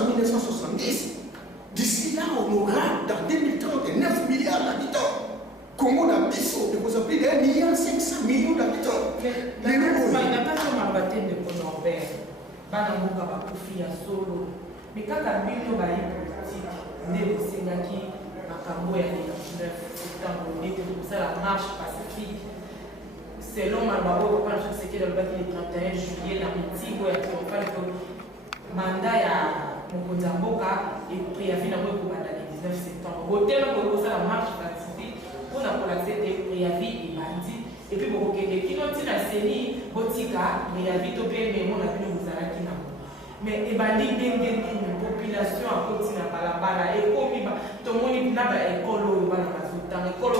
en 1970. D'ici là, on aura dans 2030 9 milliards d'habitants. Congo n'a pas de vous appeler 1,5 milliard d'habitants. Mais il n'a pas fait ma bataille de Norbert. Banamuka bakufi ya solo. Mais quand la milieu va y politique, né au Sénaki, à Cambo et à 19 septembre, on était pour ça la marche pacifique. Selon Malbaro, quand je sais qu'il a le 31 juillet, la meeting, où il y a le mandat à Mokonzamboka et préavis dans le 19 septembre. Au terme, on a la marche pacifique, on a accepté préavis et bandit. Et puis, on a dit que la CENI, Botika, préavis, mais on a pu nous arrêter. Mais il a dit que la population a continué à la et comme tout le monde a école, l'école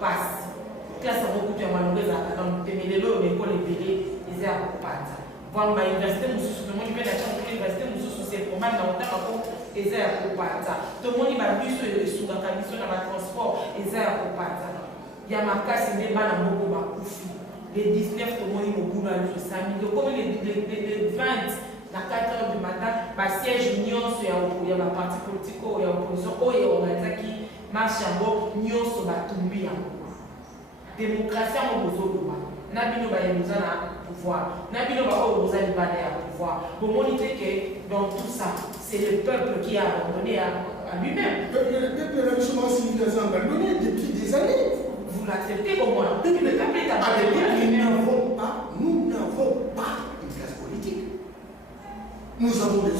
passe. Classe à beaucoup de malheureux à mais l'école est payée, ils ont à voilà, l'université, tout le monde vient d'acheter l'université, c'est pour mal dans le temps, ils ont à tout le monde va bus sous la commission dans le transport, ils ont à il y a ma casse, il y a ma beaucoup les 19, tout le monde est au bout de la famille. Donc, comme les 20, à 4 heures du matin, le siège union, il y a un parti politique, il y a l'opposition, il y a un qui marche en bas, union, il y a tout. Démocratie, on a besoin. Nabino va nous en pouvoir. Nabino va nous en pouvoir. Pour montrer que dans tout ça, c'est le peuple qui a abandonné à lui-même. Le peuple a justement abandonné depuis des années. Vous l'acceptez au moins. Le peuple est abandonné. Nous n'avons pas une classe politique. Nous avons des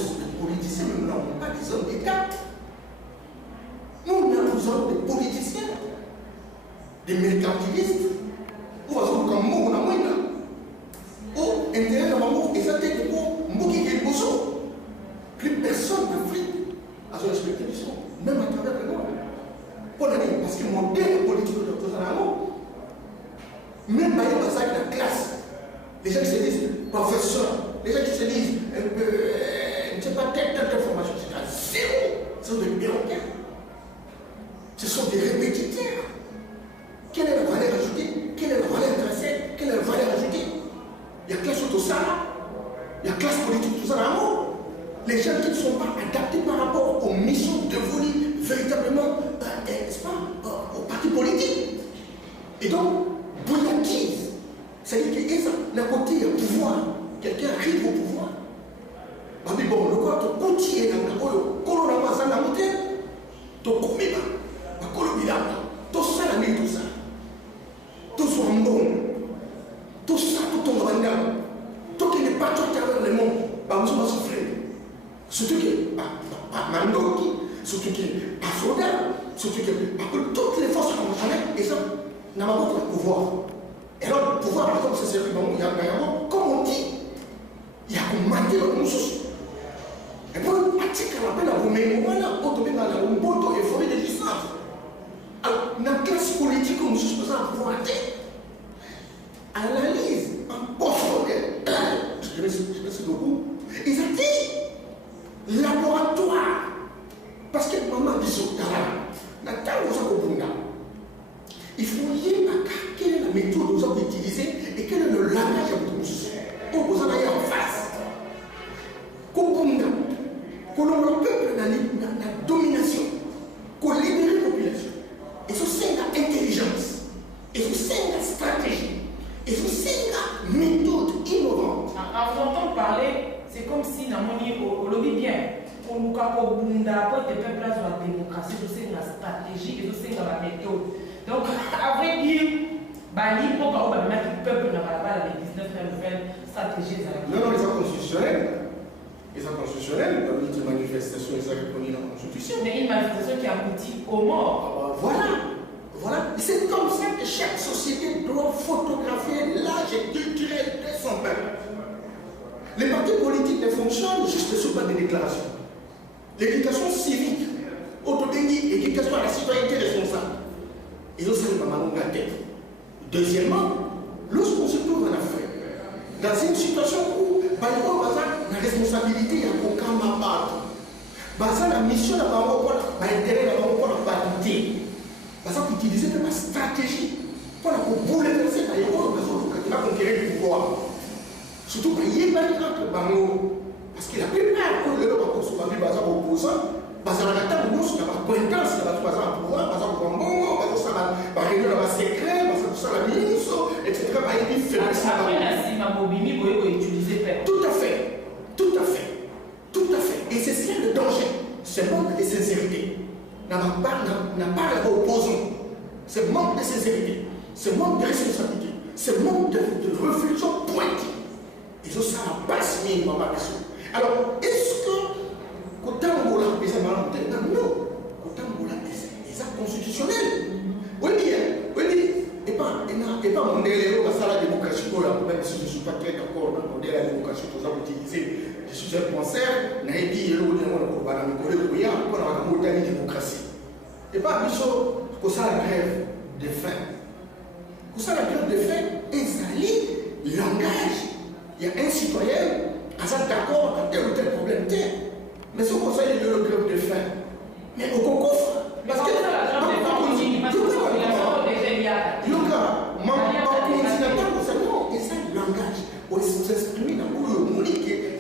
politiciens, mais nous n'avons pas des hommes d'État. Nous avons des politiciens. Des mercantilistes, ou comme on a moins, ou intérêt dans l'amour, et ça t'est pour Mouki et Bosso. Plus personne n'Afrique a son expectation, même à travers le monde. Pour l'année, parce que mon modèle politique de Dr. Zanamo, même par exemple, ça la classe, les gens qui se disent professeur, les gens qui se disent, je ne sais pas, telle formation, c'est à zéro. Ce sont des perroquets. Ce sont des répétiteurs. Quelle est la valeur ajoutée? Quelle est la valeur intrinsèque? Quelle est la valeur ajoutée? Il y a classe tout ça là. Il y a classe politique tout ça là. Les gens qui ne sont pas adaptés par rapport aux missions dévolues véritablement au parti politique. Et donc, bouillatise. C'est-à-dire que d'un côté, il y a pouvoir. Quelqu'un arrive au pouvoir. Mais bon, le corps te continue dans le colonne dans la montée. Tu commets pas. Tu colonnes tout ça, la nuit, tout ça. Tout soit bon. Tout ça, tout ton bandam. Tout qui n'est pas tout à travers le monde. Nous sommes souffrés. Surtout que, Mandoki, surtout que, Soda, surtout que, toutes les forces conventionnelles, et ça, n'a pas beaucoup de pouvoir. Et alors, le pouvoir, par exemple, c'est celui dont il y a comme on dit, il y a qu'on maté dans nos sources. Et puis, article à l'appel à vous, mais voilà, on tombe dans la boto et forêt de distance. Alors, dans la classe politique, nous sommes supposés avoir analyse en profondeur. Je vais beaucoup. Ils ont dit laboratoire. Parce que maman dit ça, il faut lire quelle est la méthode que nous avons utilisée et quel est le langage que nous utilisons. Vous en avez en face. Kokunda, que l'on peuple dans la domination, qu'on libère la population. Et c'est la intelligence, et c'est la stratégie, et c'est la méthode innovante. En vous entendant parler, c'est comme si dans mon lobby bien, pour nous pour des peuples sur la démocratie, c'est la stratégie et c'est la méthode. Donc, à vrai dire, Bali, pour mettre le peuple dans la les 19 nouvelles stratégies. Non, les actes constitutionnels. Les actes constitutionnels, dans une manifestation, ils ont reconnu dans la Constitution. Mais une manifestation qui aboutit aux morts. Voilà. C'est comme ça que chaque société doit photographier l'âge culturel de son peuple. Les partis politiques ne fonctionnent juste sur base des déclarations. L'éducation civique, autodénie, éducation à la citoyenneté responsable. Ils ont ça dans la tête. Deuxièmement, lorsqu'on se trouve en Afrique, dans une situation où, par exemple, la responsabilité, il y a aucun maman. La mission de l'intérêt de la parité. Parce qu'on utilise la stratégie pour bouleverser par exemple, pour conquérir le pouvoir. Surtout quand il y a entre Bango. Parce Parce que la plupart de l'Europe, on se voit par exemple opposants, parce qu'on a tant de choses, on a coïncidence, on a trois ans à pouvoir, par exemple, on va réunir dans la secret, parce que ça la ministre, etc. Après, la CIMA Mobimi, vous pouvez utiliser père. Tout à fait, tout à fait, tout à fait. Et c'est ça le danger, ce manque de sincérité. N'a pas opposant. Ce manque de sincérité, ce manque de responsabilité, ce manque de réflexion pointue. Et ça, ça n'a pas signé une maman. Alors, est-ce que, quand on a des amendements, non, quand on a des actes constitutionnels, oui, et pas mon délai, parce que la démocratie, même si je ne suis pas très d'accord avec mon délai, la démocratie, pour ça, utiliser, je suis un penseur, n'a pas dit, on a une démocratie. Et pas, pour ça, la grève de faim. Pour ça, la grève de faim, ils langage. Il y a un citoyen, à ça d'accord, dans tel ou tel problème, mais ce qu'on sait, il y a le grève de faim. Mais au concours, parce que la grève de faim, et ça, le langage, où ils s'expriment dans le monde,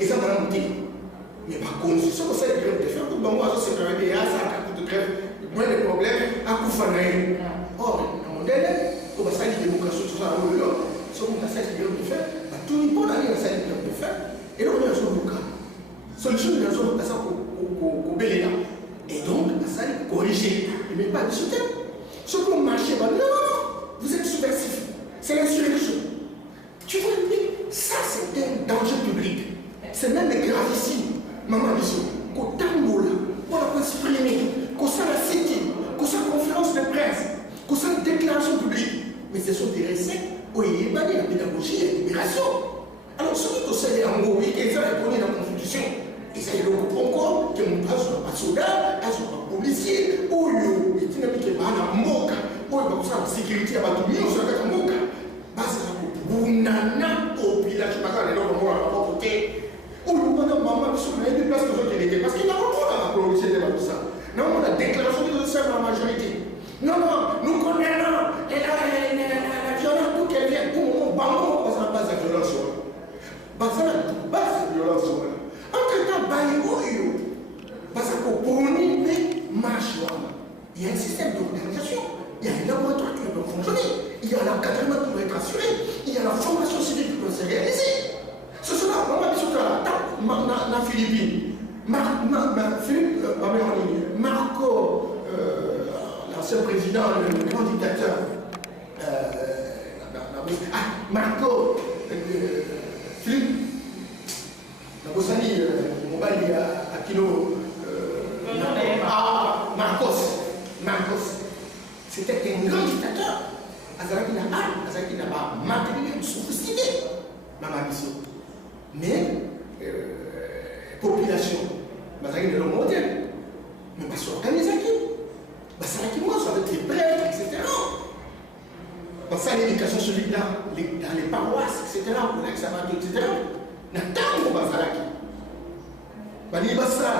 et ça, dans le mais par contre, ce qu'on sait, le grève de faim, tout le monde, ça, c'est un BA, ça, de grève, moins de problèmes, à Koufanaï. Or, dans mon délai, on va faire une démocratie, tout ça, si on a cette grève de faim, tout le monde a cette grève de faim, et là, on a un seul cas. Solution, il y a un seul cas pour Béléna. Et donc, ça, corriger, mais pas discuter. Ce qu'on marche, non, vous êtes subversif. C'est l'insurrection. Tu vois, ça, c'est un danger public. C'est même gravissime. Maman, bisou, qu'au tango là, on a exprimer, qu'on s'en la cité, qu'on s'en conférence de presse, qu'on s'en déclaration publique. Mais ce sont des recettes où il y a la pédagogie et la libération. Alors, celui qui sait en gros, oui, et ça est connu dans la Constitution. Et ça, il y a encore que mon père soit pas soldat, elle soit pas policier, ou il y a qui est pas en moka, ou il y a la sécurité à tout le monde, c'est un moka. Parce que vous n'avez pas population, parce que les gens vont avoir côté. Ou nous avons maman qui sont des places que j'ai été, parce qu'il n'y a pas la policier de tout ça. Non, la déclaration de ça dans la majorité. Non, nous condamnons la violence pour qu'elle vienne. Pour moi, parce que la base de violence. Parce que la base de violence. Entre-temps, parce que pour nous, marche, il y a un système d'organisation, il y a un laboratoire qui doit fonctionner, il y a l'encadrement qui doit être assuré, il y a la formation civique qui doit se réaliser. Ce sera, on va dire que la Philippine, Marco, l'ancien président, le grand dictateur, Marco, Philippe, la Bossani, Mobali, Aquino, Marcos, c'était un grand dictateur. Azaraki n'a pas matériel, sophistiqué, Mamamiso. Mais, population, Mazaki de l'homme moderne, mais pas s'organiser qui. Basaraki, moi, ça va être les prêtres, etc. Parce que l'éducation civique dans les paroisses, etc., pour l'examen, etc. N'attendons pas Basaraki. Bani Bassa,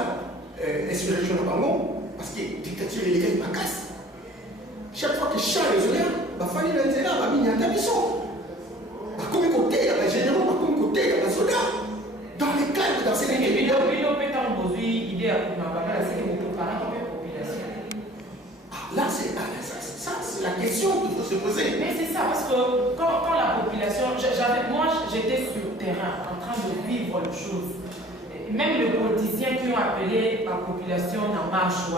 insurrection de Bangon, parce que la dictature illégale n'est pas casse. Chaque fois que Charles est là, il va falloir que les élèves aient un tabisson. Comme côté, il y a des généraux, comme côté, il y a des soldats. Dans les cadres, dans ces pays. Il y a idée à c'est que vous parlez de la population. Là, c'est la question qu'il faut se poser. Mais c'est ça, parce que quand la population. Moi, j'étais sur le terrain en train de vivre les choses. Même les politiciens qui ont appelé la population en marche,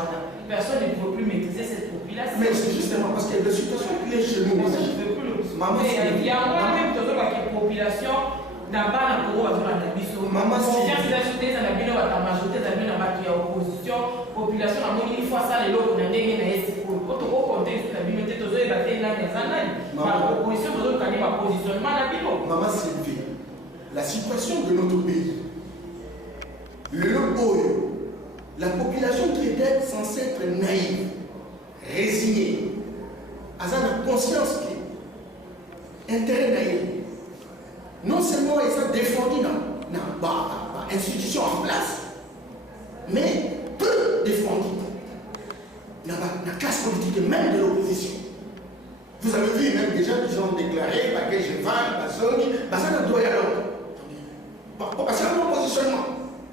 personne ne peut plus maîtriser cette population. Mais c'est justement parce qu'il y a des situations qui sont chez nous. Ça, je ne veux plus le il y a encore même la population d'abord pour la nation. Confiance dans la majorité de la opposition, population a une fois ça, les lots, on a des gens quand on contexte la bibliothèque, on a des opposition, on a un positionnement à la bio. Maman Sylvie, la situation de notre pays. Le Loboyo, la population qui est censée être naïve, résignée, a la conscience qui est intérêt naïf. Non seulement ils sont défendus dans l'institution en place, mais peu défendus dans la classe politique et même de l'opposition. Vous avez vu même des gens qui ont déclaré que je vais, ça ne doit y aller. Parce que c'est un positionnement.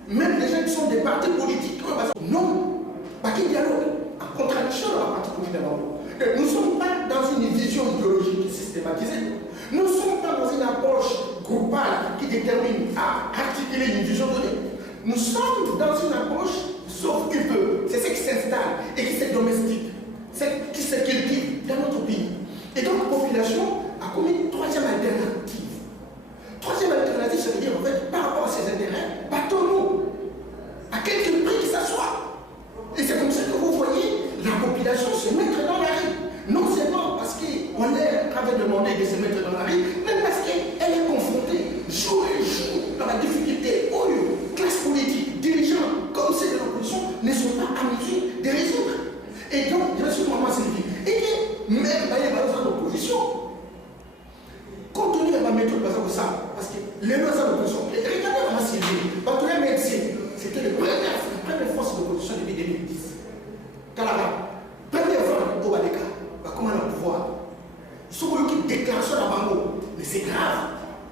même les gens qui sont des partis politiques. Non, pas qu'il dialogue, en contradiction dans la partie politique d'abord. Nous ne sommes pas dans une vision idéologique systématisée. Nous ne sommes pas dans une approche groupale qui détermine à articuler une vision donnée. Nous sommes dans une approche sauf qui peut. C'est ce qui s'installe et qui se domestique, qui se cultive dans notre pays. Et donc la population a commis une troisième alternative. Troisième alternative, ça veut dire en fait, par rapport à ses intérêts, battons-nous. À quelque prix que ça soit. Et c'est comme ça que vous voyez la population se mettre dans la rue. Non seulement parce qu'on avait demandé de se mettre dans la rue, mais parce qu'elle est confrontée jour et jour dans la difficulté où les classes politiques, dirigeants comme ceux de l'opposition ne sont pas en mesure de résoudre. Et donc, bien sûr, maman Sylvie, et que même dans l'opposition, compte tenu de la méthode comme ça, parce que les lois de l'opposition, regardez maman Sylvie, parce que les médecins, c'était la première force de l'opposition depuis 2010. Canada, première fois au Badeka. Comment on a le pouvoir? Ils sont qui déclarent sur la bango. Mais c'est grave.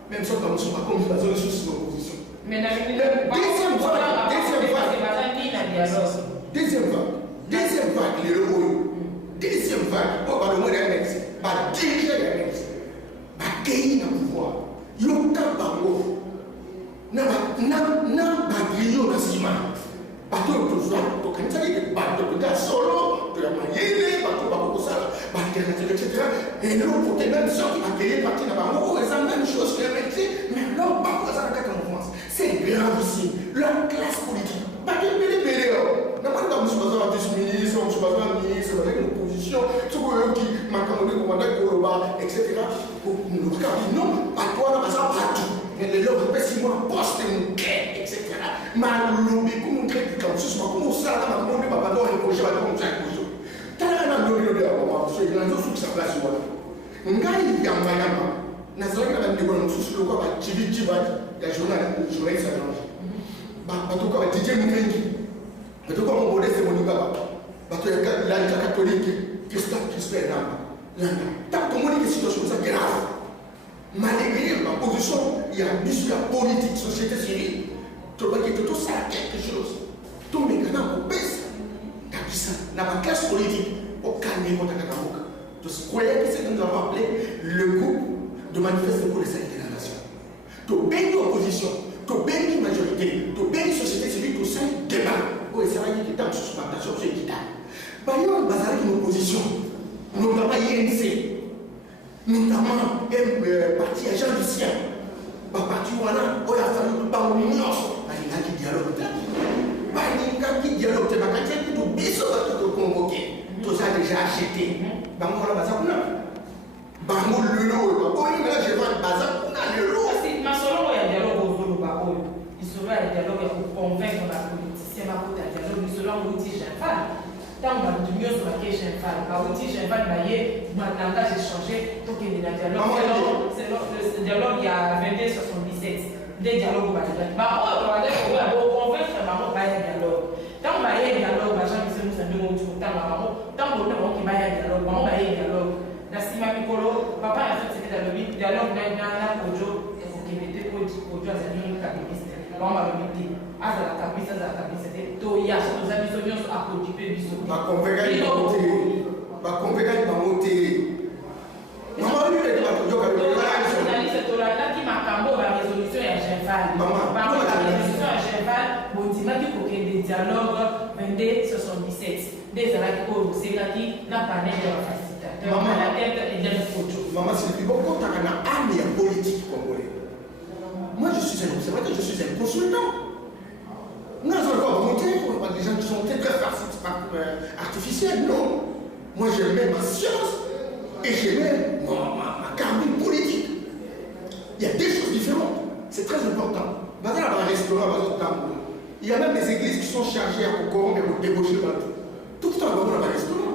Même si on ne sont pas comme dans une source d'opposition. Mais deuxième vague, il est le haut. Deuxième vague, on va le moyen d'être. Va diriger les mecs. Va gagner le pouvoir. Il y a aucun bango. N'a pas grillé au ciment. Bateau de toi, donc quand il y a des bateaux de gaz solo, de la manière, bateau de ça, bateau etc. Et l'autre côté, même ceux qui accueillent partir là-bas, c'est la même chose que les métiers, mais leur bateau, ça n'a qu'à en France. C'est grave aussi. Leur classe politique. Pas de pélé, n'a pas de besoin de ministre, on se passe un ministre, avec l'opposition, ceux qui m'ont commandé, etc. Non, pas toi, là, ça va tout. Mais les gens répètent si moi, poste mon quai, etc. Ma lobby, comme on crée du campus, comme on sait, là, on ne va pas avoir un projet, on va faire un projet. T'as un lobby, parce que les gens sont sur sa place. On gagne, il y a un mayama. Nazaré, il y a un débat, on se sur le corps, il y a un journal, ça mélange. En tout cas, DJ Moukengi. En tout cas, mon bonnet, c'est mon Ibaba. Parce que la catholique, qu'est-ce que tu fais là? T'as comment des situations comme ça grave. Malgré ma position, il y a plus la politique, société civile. Tu vois que tout ça a quelque chose. Tout le monde est baisse. T'as dit ça. Dans ma classe politique, au calme, on t'a dit que ce que nous avons appelé le groupe de manifeste pour les saints de la nation. Tu bénis l'opposition, tu bénis la majorité, tu bénis la société civile, tu sais débat. Pour essayer de faire une suspension sur l'État. Par exemple, dans une opposition, notamment INC. Notamment un parti agent du sien, un parti où on a fallu pas au union, il y a qui dialogue, il y a qui dialogue, il y a qui tout biseau tout convoqué, tout ça déjà acheté. Bango la baza kuna, bango lelo, bango là je vois baza kuna lelo. Si ma solo il y a dialogue au zolo bango, il sera dialogue pour convaincre la politicien, ma côté dialogue, il sera un outil général. Tant que nous sommes sur la question de la outil, je vais le langage échangé pour qu'il y ait un dialogue. C'est le dialogue il y a 22-77. Des dialogues au Balibat. On va convaincre maman qu'il y a un dialogue. Tant qu'il y a un dialogue, les gens qui sont dans le monde, tant qu'il y a un dialogue, maman va y avoir un dialogue. Nasima Mikolo, papa a fait ce dialogue, n'a Kojo, et pour qu'il mette Kojo à sa ligne capitaliste. Maman va le mettre. Aza la kabisa to ya so za biso nyonso akodipe biso ba convaincre ba moté mama lui le ba yoka le journaliste to la qui makambo ba résolution ya Cheval ba résolution ya Cheval bondima ki ko kende dialogue 22-77 des ala ko c'est qui na panel de facilitateur la tête et de photo maman c'est plus bon quand tu as une arme politique congolais. Moi je suis un observateur, je suis un consultant. Nous allons pas monter, des gens qui sont très artificiels, non. Moi j'aimais ma science et j'aimais ma carabine politique. Il y a des choses différentes, c'est très important. Dans un restaurant, il y a même des églises qui sont chargées à corrompre et à débaucher tout le temps dans un restaurant.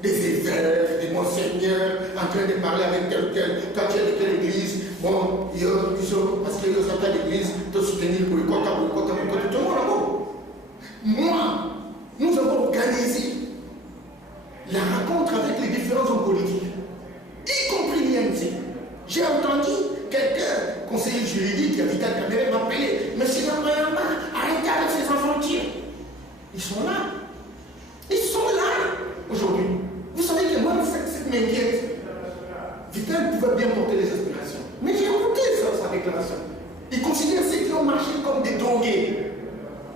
Des évêques, des monseigneurs en train de parler avec quelqu'un, quand tu es de quelle église, bon, ils sont, parce qu'ils sont à l'église, de soutenir pour le côté, tout le monde. Moi, nous avons organisé la rencontre avec les différents hommes politiques, y compris l'INC. J'ai entendu quelqu'un, conseiller juridique, qui a Vital Kamere, m'appeler, Monsieur Namayama, arrêtez Ils sont là. Ils sont là aujourd'hui. Vous savez que moi, ça m'inquiète. Vital pouvait bien porter les aspirations. Mais j'ai écouté sa déclaration. Il considère ceux qui ont marché comme des drogués.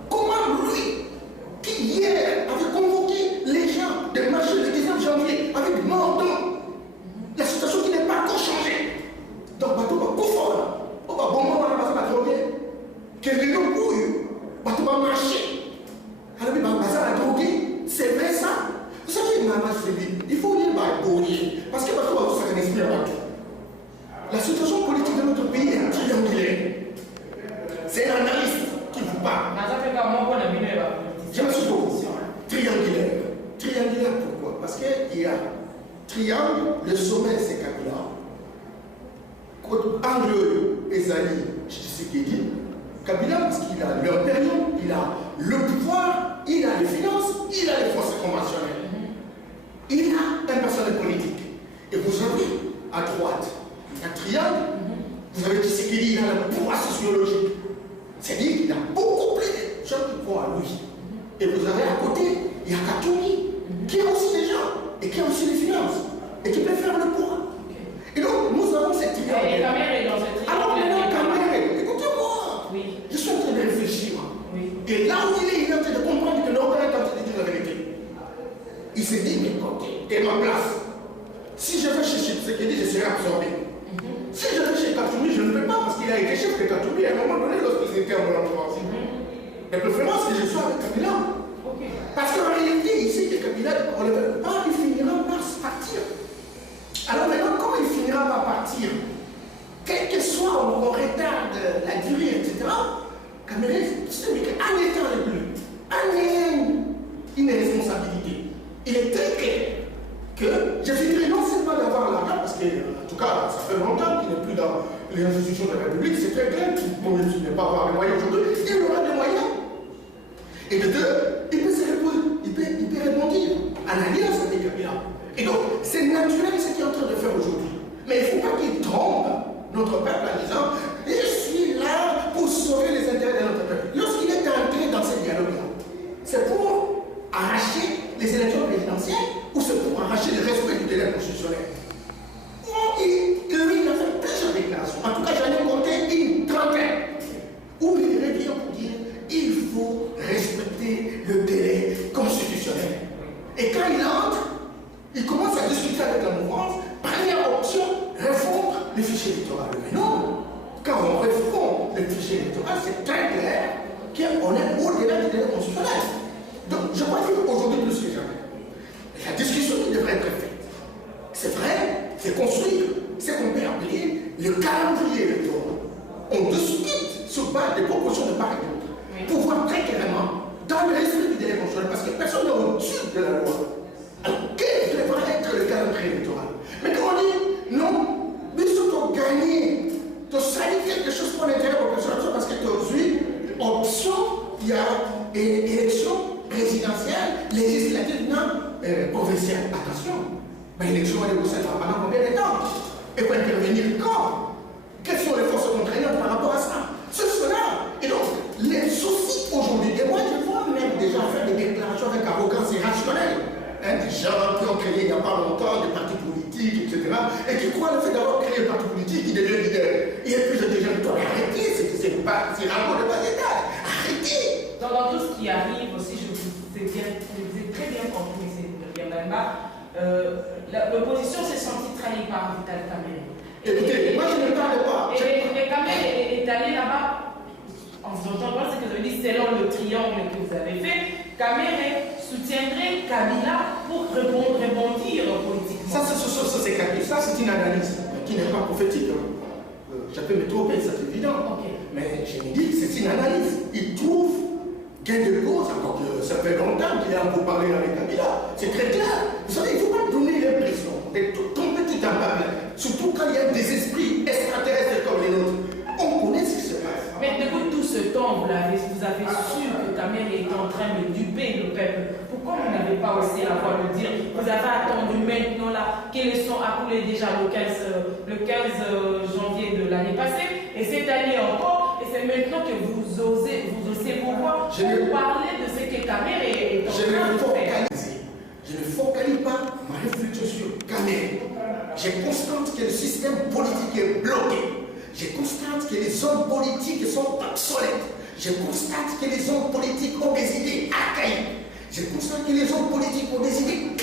Comment lui, qui hier avait convoqué les gens de marcher le 19 janvier avec Mordon, la situation qui n'est pas encore changée. Donc, bateau va confort. On va bon moment, on va droguer. Quel est le couille? Bateau va marcher. Alors, il va droguer. C'est vrai ça? Vous savez, maman, je dis, il faut lire ma bourrier. Parce que bateau va vous faire un esprit à bateau. La situation politique de notre pays est triangulaire. C'est un analyste qui vous parle. Je me suis beaucoup. Triangulaire. Triangulaire pourquoi? Parce qu'il y a triangle, le sommet c'est Kabila. Angle Ezali, Tshisekedi. Kabila parce qu'il a l'impérium, il a le pouvoir, il a les finances, il a les forces conventionnelles. Il a un personnel politique. Et vous avez à droite un triangle. Vous avez Tshisekedi, il a le pouvoir sociologique. C'est-à-dire qu'il a beaucoup plus de gens qui croient à lui. Et vous avez à côté, il y a Katoumi, qui a aussi des gens, et qui a aussi les finances, et qui peut faire le poids. Et donc, nous avons cette triangle. Et Kamere est dans cette triangle. Alors maintenant, Kamere, écoutez-moi. Oui. Je suis en train de réfléchir. Oui. Et là où il est en train de comprendre que l'Europe est en train de dire la vérité. Il s'est dit, mais côté, t'es ma place. Si je vais chez Tshisekedi, je serai absorbé. Si je vais chez Katoumi, je ne peux pas parce qu'il a été chef de Katoumi à un moment donné lorsqu'il était en France. De préférence que je sois avec Kabila. Parce qu'en réalité, ici, que Kabila, on ne veut pas, il finira par partir. Alors maintenant, comment il finira par partir? Quel que soit, on retarde la durée, etc. Kabila, c'est qu'un État de plus, une responsabilité. Il est très clair que je finirai non seulement d'avoir l'argent, parce que, en tout cas, ça fait longtemps qu'il n'est plus dans les institutions de la République, c'est très clair, bon, il ne peut pas avoir les moyens aujourd'hui, il aura des moyens. Et de deux, il peut se répondre, il peut répondre à l'alliance avec Kabila. Et donc, c'est naturel ce qu'il est en train de faire aujourd'hui. Mais il ne faut pas qu'il trompe notre peuple en disant je suis là pour sauver les intérêts de notre peuple. Lorsqu'il est entré dans ce dialogue-là, c'est pour arracher les élections présidentielles ou c'est pour arracher le respect du délai constitutionnel? Lui, il a fait plusieurs déclarations. En tout cas, j'en ai compté une trentaine. Où il revient pour dire il faut respecter le délai constitutionnel. Et quand il entre, il commence à discuter avec la mouvance. Première option, refondre le fichier électoral. Mais non, quand on refond le fichier électoral, c'est très clair qu'on est au-delà du délai constitutionnel. Donc, je crois qu'aujourd'hui, plus que jamais, la discussion qui devrait être faite, c'est vrai, c'est construire ce qu'on peut appeler le calendrier électoral. On discute sur base des propositions de part et d'autre, pour voir très clairement, dans le respect du délai constitutionnel, parce que personne n'est au-dessus de la loi. Alors, quel devrait être le calendrier électoral? Mais quand on dit, non, mais surtout gagner, de salir quelque chose pour l'intérêt de la population, parce que aujourd'hui, option, il y a une élection présidentielle, législative, non, provinciale. Attention, l'élection elle est au centre pendant combien de temps? Et pour intervenir quand? Quelles sont les forces contraignantes par rapport à ça? C'est cela. Et donc, les soucis aujourd'hui, et moi je vois même déjà faire des déclarations avec arrogance irrationnelle. Des gens qui ont créé il n'y a pas longtemps des partis politiques, etc. Et qui croient le fait d'avoir créé un parti politique, ils deviennent leader. Il y a plus de gens qui doivent arrêter, c'est raconte de bas état. Arrêtez. Dans tout ce qui arrive aussi, je vous ai très bien compris, M. Yambamba, l'opposition s'est sentie trahie par Vital Kamere. Écoutez, moi je ne parle pas. Et Kamere est allé là-bas, en vous entendant ce que vous avez dit, selon le triangle que vous avez fait, Kamere soutiendrait Kabila pour rebondir politiquement. Ça c'est une analyse qui n'est pas prophétique. Je peux me tromper, c'est évident. Okay. Mais je me dis que c'est une analyse. Il trouve gain de cause, encore que ça fait longtemps qu'il est en parler avec Kabila. C'est très clair. Vous savez, il ne faut pas donner l'impression d'être tombé tout en bas, surtout quand il y a des esprits extraterrestres comme les nôtres. On connaît ce qui se passe. Mais depuis tout ce temps, vous avez su que Kamere est en train de duper le peuple. Pourquoi vous n'avez pas osé avoir le dire? Vous avez attendu maintenant là que les sons accoulés déjà le 15 janvier de l'année passée et cette année encore, et c'est maintenant que vous osez vous voir pour parler de ce que Kamere focalise pas ma réflexion sur Kamel. Je constate que le système politique est bloqué. Je constate que les hommes politiques sont obsolètes. Je constate que les hommes politiques ont des idées archaïques. Je constate que les hommes politiques ont des idées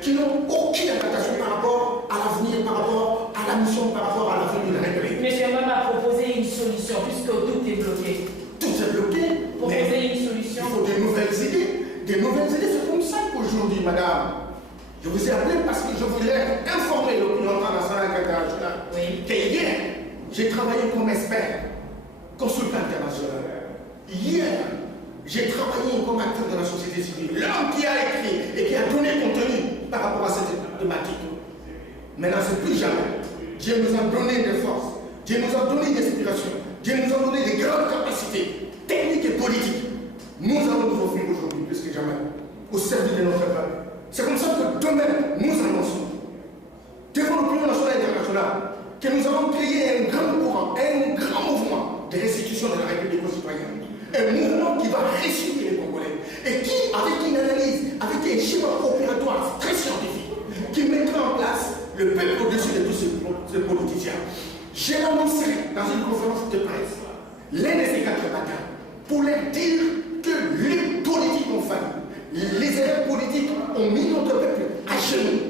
qui n'ont aucune adaptation par rapport à l'avenir, par rapport à la mission, par rapport à l'avenir de la République. Mais j'ai même à proposer une solution puisque tout est bloqué. Tout est bloqué. Proposer une solution. Il faut des nouvelles idées. Des nouvelles idées, c'est comme ça qu'aujourd'hui, madame, je vous ai appelé parce que je voulais informer l'opinion internationale et internationale. Oui. Que hier, j'ai travaillé comme expert, consultant international. Hier, j'ai travaillé comme acteur de la société civile, l'homme qui a écrit et qui a donné contenu par rapport à cette thématique. Maintenant, c'est plus jamais. Dieu nous a donné des forces, Dieu nous a donné des inspirations, Dieu nous a donné des grandes capacités techniques et politiques. Nous allons nous offrir aujourd'hui, plus que jamais, au service de notre peuple. C'est comme ça que demain, nous annonçons, devant l'opinion nationale et internationale, que nous allons créer un grand courant, un grand mouvement de restitution de la République aux citoyens. Un mouvement qui va restituer les Congolais et qui, avec une analyse, avec un schéma opératoire très scientifique, qui mettra en place le peuple au-dessus de tous ces politiciens. J'ai annoncé dans une conférence de presse l'un de ces 4 matins pour leur dire que les politiques ont failli. Les élèves politiques ont mis notre peuple à genoux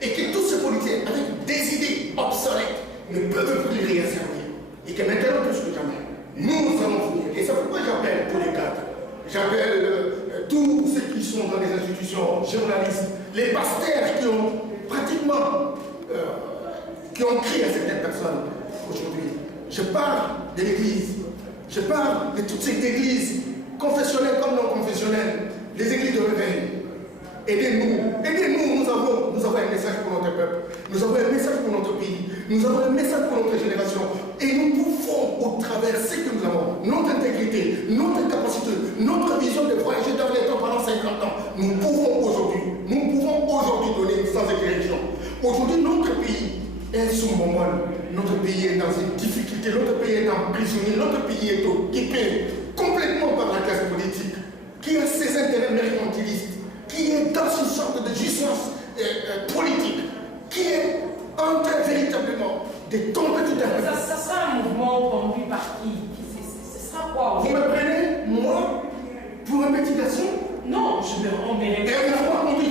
et que tous ces politiciens, avec des idées obsolètes, ne peuvent plus rien servir. Et que maintenant, plus que jamais, nous allons venir. Et c'est pourquoi j'appelle tous les cadres. J'appelle tous ceux qui sont dans les institutions, journalistes, les pasteurs qui ont pratiquement qui ont créé à certaines personnes aujourd'hui. Je parle de l'Église. Je parle de toutes ces églises, confessionnelles comme non confessionnelles, les églises de réveil. Aidez-nous, aidez-nous, nous avons un message pour notre peuple, nous avons un message pour notre pays, nous avons un message pour notre génération. Et nous pouvons, au travers de ce que nous avons, notre intégrité, notre capacité, notre vision de voyager dans les temps pendant 50 ans, nous pouvons aujourd'hui donner une sens de direction. Aujourd'hui, notre pays est sous moment, notre pays est dans une difficulté, notre pays est emprisonné, notre pays est occupé complètement par la classe politique, qui a ses intérêts mercantilistes, qui est dans une sorte de jouissance politique, qui est en train véritablement de tomber tout à l'heure. Ça sera un mouvement conduit par qui? Ce sera quoi? Vous me prenez, moi, pour une petite action? Non, je me remets. Et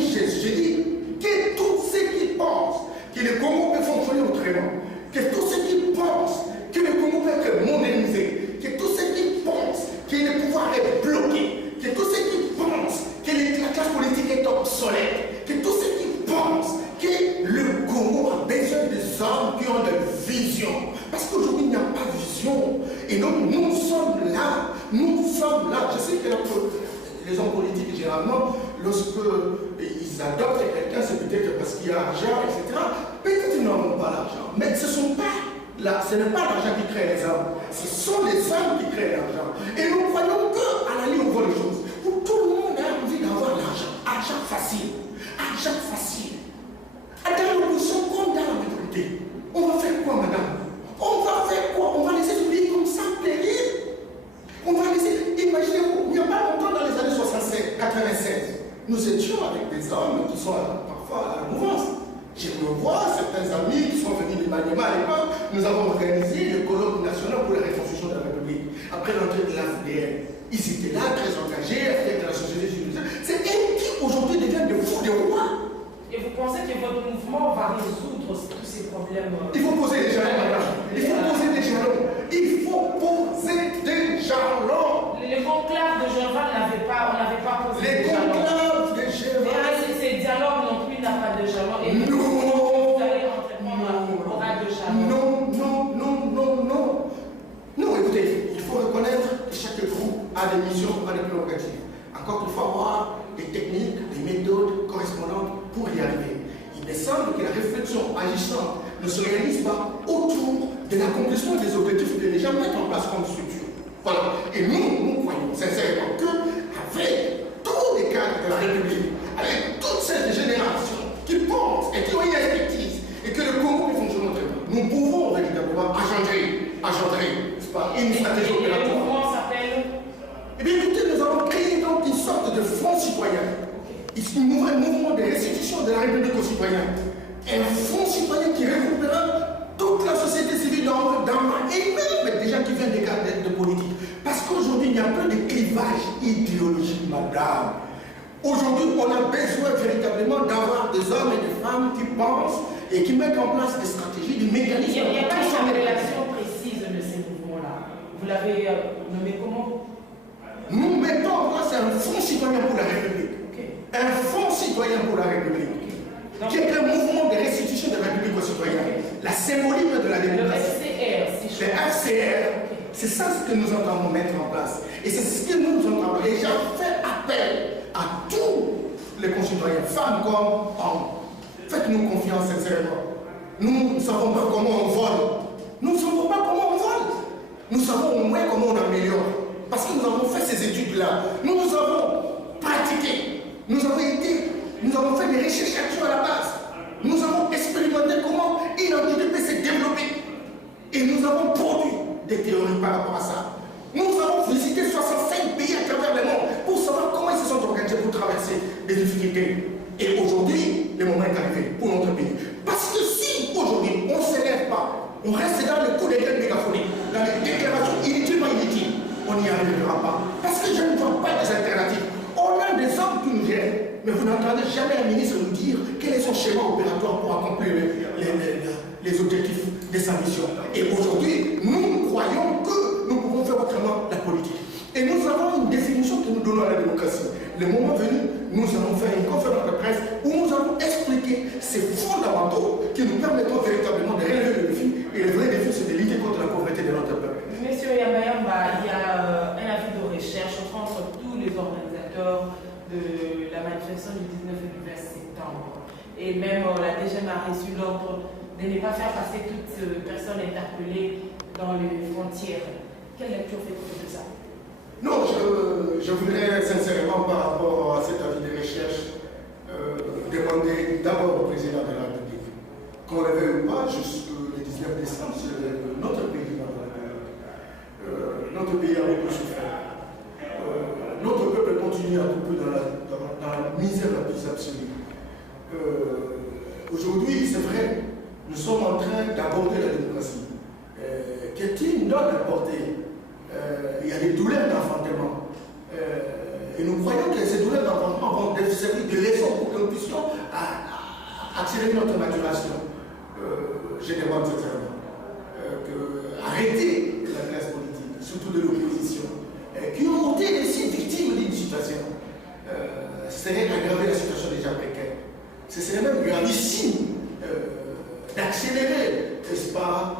j'ai dit que tous ceux qui pensent que le Congo peut fonctionner autrement, que tous ceux qui pensent que le Congo peut être modernisé, que tous ceux qui pensent que le pouvoir est bloqué, que tous ceux qui pensent que la classe politique est obsolète, que tous ceux qui pensent que le Congo a besoin des hommes qui ont des visions. Parce qu'aujourd'hui, il n'y a pas de vision. Et donc, nous sommes là. Je sais que les hommes politiques, généralement, lorsque ils adoptent quelqu'un, c'est peut-être parce qu'il y a argent, etc. Peut-être qu'ils n'en ont pas l'argent. Mais ce n'est pas l'argent qui crée les hommes. Ce sont les hommes qui créent l'argent. Et nous croyons qu'à la ligne, on voit les choses. Où tout le monde a envie d'avoir l'argent. Argent facile. Argent facile. Dans l'opposition comme dans la majorité. On va faire quoi, madame? On va faire quoi? On va laisser ce pays comme ça périr? On va laisser, imaginez-vous, il n'y a pas longtemps dans les années 96, nous étions avec des hommes qui sont parfois à la mouvance. Je me vois certains amis qui sont venus de Maniema à l'époque, nous avons organisé le colloque national pour la reconstruction de la République. Après l'entrée de l'AFDL, ils étaient là, très engagés, avec de la société civile. C'est eux qui aujourd'hui deviennent de fous, des rois. Et vous pensez que votre mouvement va résoudre tous ces problèmes? Il faut poser des jalons, madame. Il faut poser des jalons. Il faut poser des jalons. Les conclaves de Gerval n'avaient pas posé des jalons. Les conclaves de Gerval. Mais ces dialogues non plus n'ont pas de jalons. Et non. Vous allez entreprendre aura de jalons. Non, écoutez, il faut reconnaître que chaque groupe a des missions, a des prérogatives. Encore qu'il faut avoir des techniques, des méthodes correspondantes pour y arriver. Il me semble que la réflexion agissante ne se réalise pas autour de l'accomplissement des objectifs que les gens mettent en place comme structure. Voilà. Et nous croyons sincèrement qu'avec tous les cadres de la République, avec toute cette génération qui pensent et qui ont une expertise, et que le Congo fonctionne très bien, nous pouvons véritablement engendrer une stratégie opératoire. Le mouvement s'appelle? Eh bien, écoutez, nous avons créé donc une sorte de front citoyen. Un mouvement de restitution restitution de la République aux citoyens. Un fonds citoyen qui regroupera toute la société civile d'en bas et même des gens qui viennent des cadres de politique. Parce qu'aujourd'hui, il n'y a plus de clivage idéologique, madame. Aujourd'hui, on a besoin véritablement d'avoir des hommes et des femmes qui pensent et qui mettent en place des stratégies, des mécanismes. Il n'y a pas une relation précise de ces mouvements-là. Vous l'avez nommé comment? Nous mettons en place un fonds citoyen pour la République. Okay. Un fonds citoyen pour la République. Okay. Qui est un mouvement de restitution de la République aux citoyens. Okay. La symbolique de la démocratie. Le FCR, si je le FCR, c'est ça ce que nous entendons mettre en place. Et c'est ce que nous entendons. Et j'ai fait appel à tous les concitoyens, femmes comme hommes. Faites-nous confiance sincèrement. Nous ne savons pas comment on vole. Nous ne savons pas comment on vole. Nous savons au moins comment on améliore. Parce que nous avons fait ces études-là. Nous avons pratiqué. Nous avons fait des recherches à la base. Nous avons expérimenté comment une entité peut se développer. Et nous avons produit des théories par rapport à ça. Nous avons visité 65 pays à travers le monde pour savoir comment ils se sont organisés pour traverser des difficultés. Et aujourd'hui, le moment est arrivé pour notre pays. Parce que si aujourd'hui on ne s'élève pas, on reste dans le coup des mégaphoniques, dans les déclarations inutilement inutiles, on n'y arrivera pas. Parce que je ne vois pas des alternatives. On a des hommes qui nous gèrent, mais vous n'entendez jamais un ministre nous dire quel est son schéma opératoire pour accomplir les objectifs de sa mission. Et aujourd'hui, nous croyons que nous pouvons faire autrement la politique. Et nous avons une définition que nous donnons à la démocratie. Le moment venu, nous allons faire une conférence de presse où nous allons expliquer ces fondamentaux qui nous permettront véritablement de relever le défi. Et le vrai défi, c'est de lutter contre la pauvreté de notre peuple. Monsieur Yambayamba, il y a un avis de recherche entre tous les organisateurs de la manifestation du 19 et du 20 septembre. Et même la DGM a reçu l'ordre de ne pas faire passer toute personne interpellée dans les frontières. Quelle lecture faites-vous de ça? Non, je voudrais sincèrement, par rapport à cet avis de recherche, demander d'abord au président de la République, qu'on le veuille ou pas, jusqu'au 19 décembre, c'est notre pays dans la République. Notre pays a beaucoup souffert. Notre peuple continue à couper dans la misère la plus absolue. Aujourd'hui, c'est vrai, nous sommes en train d'aborder la démocratie. Qu'est-il donne à porter? Il y a des douleurs d'enfantement. Et nous croyons que ces douleurs d'enfantement vont servir de leçon pour que nous puissions accélérer notre maturation. Je demande sincèrement arrêter la classe politique, surtout de l'opposition, qui ont été aussi victimes d'une situation. Ce serait aggraver la situation déjà précaire. Ce serait même gravissime d'accélérer, n'est-ce pas,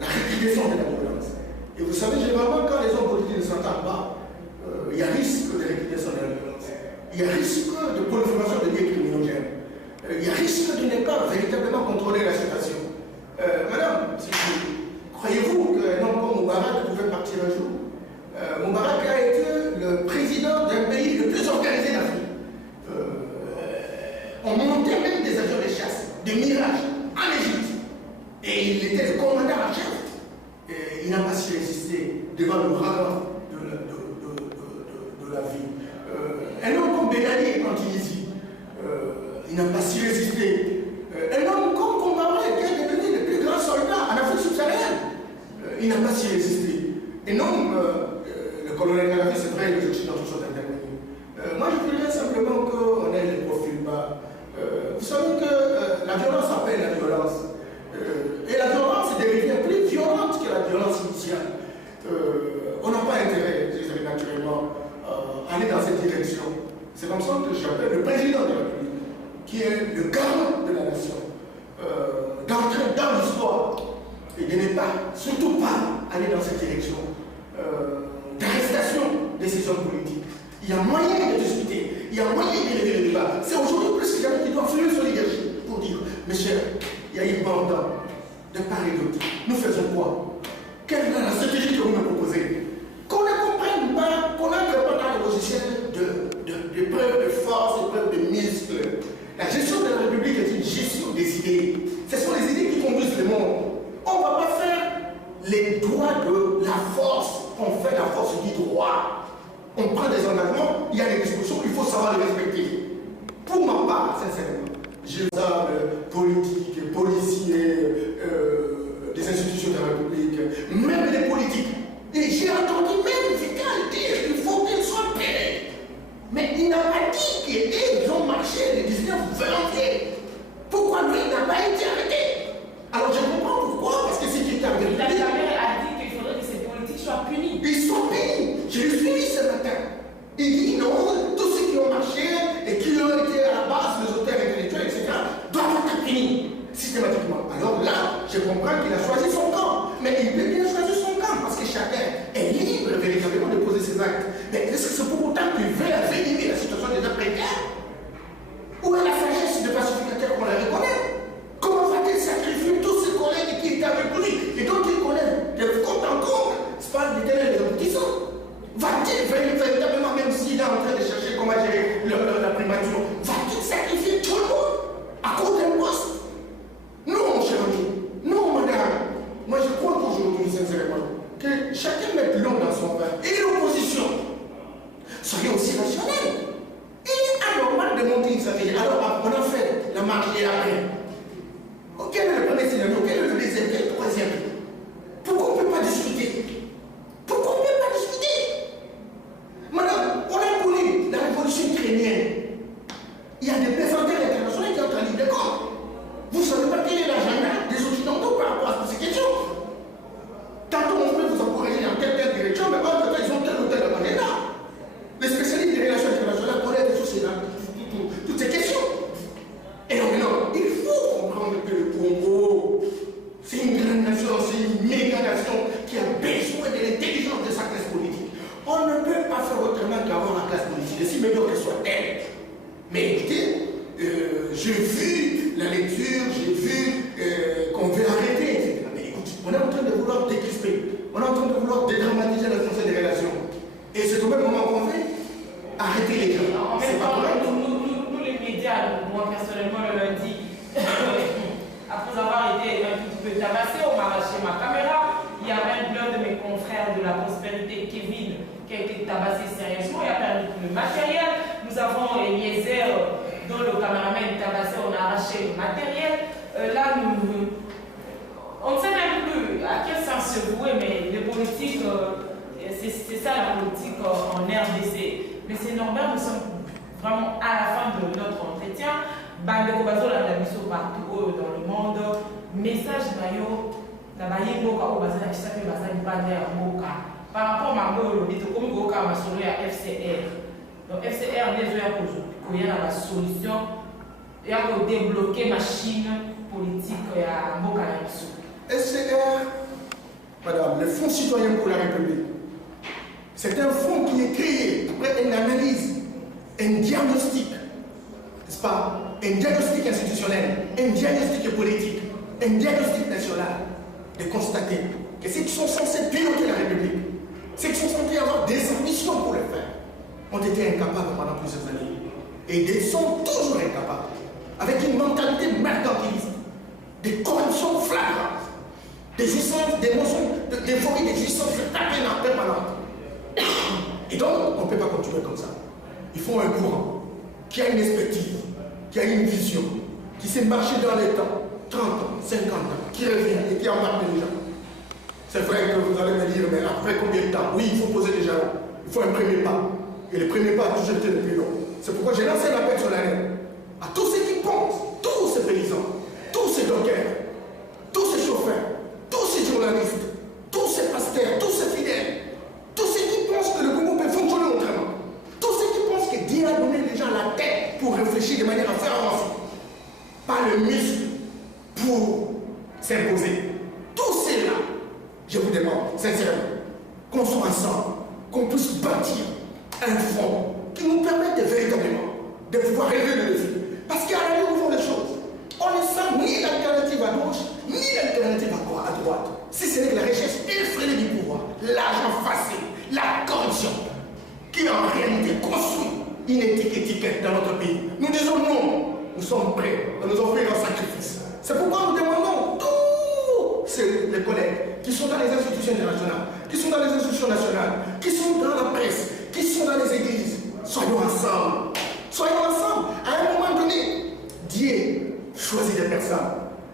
la recrudescence de la violence. Et vous savez, généralement, quand les hommes politiques ne s'entendent pas, il y a risque de recrudescence de la violence. Il y a risque de prolifération de liens criminogènes. Il y a risque de ne pas véritablement contrôler la situation. Madame, croyez-vous qu'un homme comme Moubarak pouvait partir un jour? Moubarak a été le président d'un pays le plus organisé d'Afrique. On montait même des avions de chasse, des Mirages, en Égypte. Et il était le commandant en chef. Il n'a pas su résister devant le ras de la vie. Un homme comme Ben Ali en Tunisie, il n'a pas su résister. Un homme comme Kombaré, qui est devenu le plus grand soldat en Afrique subsaharienne, il n'a pas su résister. Et non, le colonel Kadhafi, c'est vrai, les Occidentaux sont intervenus. Moi, je dirais simplement qu'on ait les profils bas. Vous savez que la violence appelle la violence. Et la violence est devenue plus violente que la violence initiale. On n'a pas intérêt, je dirais naturellement, à aller dans cette direction. C'est comme ça que j'appelle le président de la République, qui est le garant de la nation, d'entrer dans l'histoire et de ne pas, surtout pas, aller dans cette direction d'arrestation de ces hommes politiques. Il y a moyen de discuter, il y a moyen d'élever le débat. C'est aujourd'hui plus que jamais qu'il doit fluer sur l'énergie pour dire, mes chers, il y a une bande de part et d'autre. Nous faisons quoi? Quelle est la stratégie que vous me proposez? Qu'on ne comprenne pas, qu'on n'entre pas dans le logiciel d'épreuve de force, d'épreuve de muscles. La gestion de la République est une gestion des idées. Ce sont les idées qui conduisent le monde. On ne va pas faire les droits de la force. On fait la force du droit. On prend des engagements, il y a des discussions, il faut savoir les respecter. Pour ma part, sincèrement, j'ai politique, policiers, des institutions de la République, même les politiques. Et j'ai entendu même Vical dire qu'il faut qu'ils soient payés. Mais il n'a pas dit qu'ils ont marché le 19 janvier. Pourquoi lui n'a pas été arrêté? Alors je comprends pourquoi, parce que c'est qu'il est arrêté. La Cameroun a dit qu'il faudrait que ces politiques soient punis. Ils sont punis. Je l'ai suivi ce matin. Il dit non, tous ceux qui ont marché et qui ont été à la base, les auteurs intellectuels, etc., doivent être punis systématiquement. Alors là, je comprends qu'il a choisi son camp. Mais il peut bien choisir son camp parce que chacun est libre véritablement de poser ses actes. Mais est-ce que c'est pour autant qu'il veut envenimer la situation déjà précaire? Où est la sagesse de pacificateur qu'on la reconnaît? Comment va-t-il sacrifier tous ses collègues qui étaient avec lui et dont il connaît de compte en compte? C'est pas l'éternel des aboutissants. Va-t-il véritablement, même s'il est en train de chercher comment gérer la primature, va-t-il sacrifier tout le monde à cause d'un poste? Non, mon cher ami. Non, madame. Moi, je crois qu'aujourd'hui, sincèrement, que chacun mette l'eau dans son verre. Et l'opposition, soyez aussi rationnels. Il est anormal de monter une stratégie. Alors, on a fait la marche et après. Quel est le premier scénario? Quel est le deuxième? Quel est le troisième? Pourquoi on ne peut pas discuter? Pourquoi on ne peut pas discuter? Madame, on a connu la révolution ukrainienne. Il y a des présenteurs internationaux qui ont en ligne de compte. Vous ne savez pas quel est l'agenda des Occidentaux par rapport à ces questions. Tantôt on peut vous encourager dans telle direction, mais en tout cas ils ont tel ou tel agenda. Les spécialistes des relations internationales connaissent toutes ces questions. Et donc non, il faut comprendre que le Congo, c'est une grande nation, c'est une méga nation qui a besoin de l'intelligence de sa classe politique. On ne peut pas faire autrement qu'avoir la classe politique, et si meilleure qu'elle soit-elle. Mais écoutez, j'ai vu la lecture, j'ai vu qu'on veut arrêter, etc. Mais écoute, on est en train de vouloir décrisper, on est en train de vouloir dédramatiser la française des relations. Et c'est au même moment qu'on fait arrêter les gens. En même temps, nous les médias, moi personnellement le lundi, après avoir été un tout petit peu tabassé, on m'a arraché ma caméra. Il y a même l'un de mes confrères de la prospérité, Kevin, qui a été tabassé sérieusement. Il a perdu tout le matériel. Nous avons Eliezer, dont le caméraman est tabassé, on a arraché le matériel. Là, on ne sait même plus à quel sens se vouer, mais les politiques, c'est ça la politique en RDC. Mais c'est normal, nous sommes vraiment à la fin de notre entretien. Bandeko bazola la mission partout dans le monde. Message d'ailleurs. Par rapport à ma FCR. Donc FCR est la solution et à débloquer la machine politique à Mboka. FCR, madame, le Fonds citoyen pour la République, c'est un fonds qui est créé après une analyse, un diagnostic, n'est-ce pas? Un diagnostic institutionnel, un diagnostic politique, un diagnostic national. De constater que ceux qui sont censés piloter la République, ceux qui sont censés avoir des ambitions pour le faire, ont été incapables pendant plusieurs années. Et ils sont toujours incapables, avec une mentalité mercantiliste, des corruptions flagrantes, des jouissances, des mensonges, des fories, des jouissances de taper en permanente. Et donc, on ne peut pas continuer comme ça. Il faut un courant qui a une perspective, qui a une vision, qui sait marcher dans les temps. 30 ans, 50 ans, qui revient et qui embarque les gens. C'est vrai que vous allez me dire, mais après combien de temps? Oui, il faut poser des jalons. Il faut un premier pas. Et le premier pas a toujours été le plus long. C'est pourquoi j'ai lancé l'appel solennel à tous ceux qui pensent, tous ces paysans, tous ces dockers, tous ces chauffeurs, tous ces journalistes, tous ces pasteurs, tous ces fidèles, tous ceux qui pensent que le Congo peut fonctionner autrement, tous ceux qui pensent que Dieu a donné les gens la tête pour réfléchir de manière à faire avancer, pas le muscle pour s'imposer. Tous ceux-là, je vous demande sincèrement qu'on soit ensemble, qu'on puisse bâtir un front qui nous permette véritablement de pouvoir relever le défi. Parce qu'à la où vont les choses, on ne sent ni l'alternative à gauche, ni l'alternative à droite. Si ce n'est que la recherche effrénée du pouvoir, l'argent facile, la corruption, qui en réalité construit une étiquette dans notre pays. Nous disons non, nous sommes prêts à nous offrir un sacrifice. C'est pourquoi nous demandons tous les collègues qui sont dans les institutions internationales, qui sont dans les institutions nationales, qui sont dans la presse, qui sont dans les églises. Soyons ensemble. Soyons ensemble. À un moment choisis des personnes,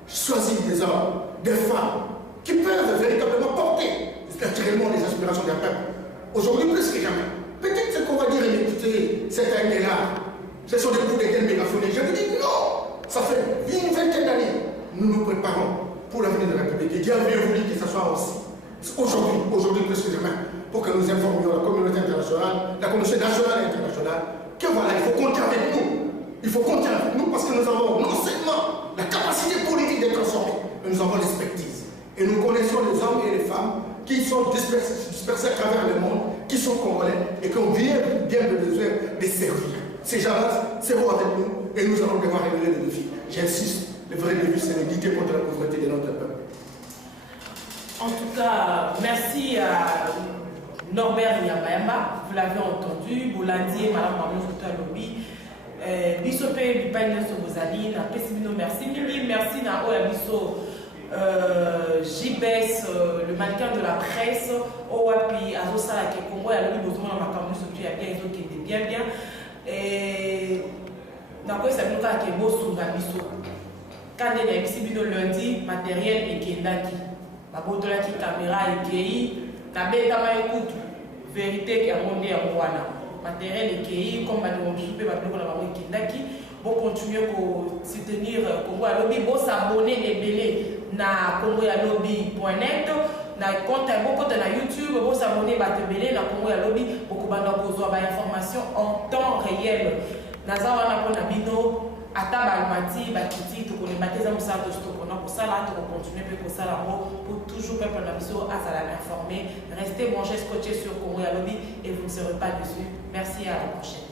choisis des hommes, des femmes qui peuvent véritablement porter naturellement les aspirations d'un peuple. Aujourd'hui, plus que jamais. Peut-être ce qu'on va dire, écoutez, cette année-là, ce sont des coups d'égal mégaphoniques. Je vous dis non, ça fait une vingtaine d'années. Nous nous préparons pour l'avenir de la République. Et Dieu avait voulu que ce soit aussi aujourd'hui plus que jamais, pour que nous informions la communauté internationale, la communauté nationale et internationale, que voilà, il faut compter avec nous. Il faut compter avec nous parce que nous avons non seulement la capacité politique d'être transformés, mais nous avons l'expertise. Et nous connaissons les hommes et les femmes qui sont dispersés à travers le monde, qui sont congolais et qui ont bien besoin de servir. Ces gens-là seront avec nous et nous allons devoir régler le défi. J'insiste, le vrai défi, c'est de lutter contre la pauvreté de notre peuple. En tout cas, merci à Norbert Yabayamba, vous l'avez entendu, vous l'avez dit, Madame Maman Souta Lobby, Bissopé, Bipane Sobozali, na Pessimino, merci, Mimi, merci, na Oya Bisso, JBS, le mannequin de la presse, Owapi, Azosala, qui est Congo, à lui, besoin de ma caméra, surtout, il y a bien, qui étaient bien, et na quoi ça veut dire que beau sous la Bisso. Quand il y a Bissibino lundi, matériel et Kendaki. Ma botola qui caméra et qui tabeta ma écoute vérité qui a monté à Rwanda matériel et qui comme ma demande souper ma bloc la maman Kindaki pour continuer pour soutenir Congo à lobby pour s'abonner les belés na Congo à lobby.net na compte beaucoup na YouTube pour s'abonner ba te belé na Congo à lobby pour que banda besoin ba information en temps réel naza wana pona bino ata balmati bakiti to connaît bateza musala to stop on a pour ça là to continuer pour ça là pour toujours peuple na biso azala informé restez branchés scotchés sur Congo à lobby et vous ne serez pas déçus. Merci, à la prochaine.